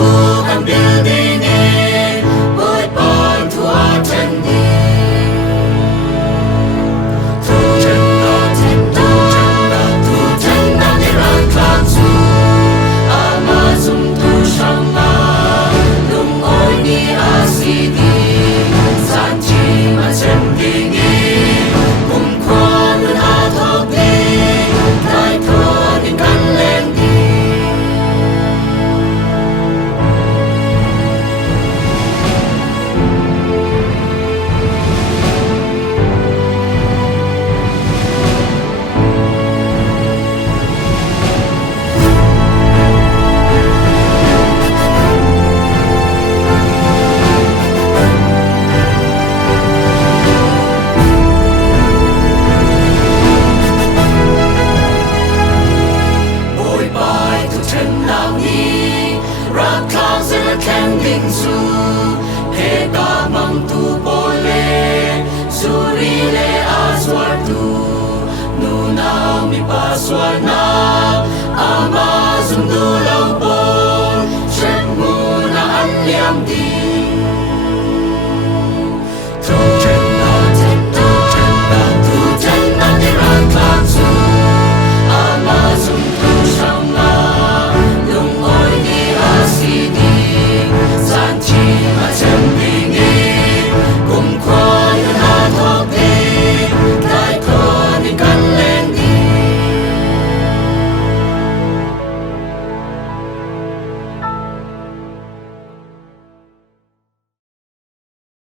khu căn building in với bàn thu attending thu chân na đi ran khang su ama zum tu shang na lung oi ni a si di san chi ma chen ding in cùng khoan luôn a thok đi đại thọ đi căn lên đi kending su he ka mang tu pole suri le aswar tu nu na mi paswar na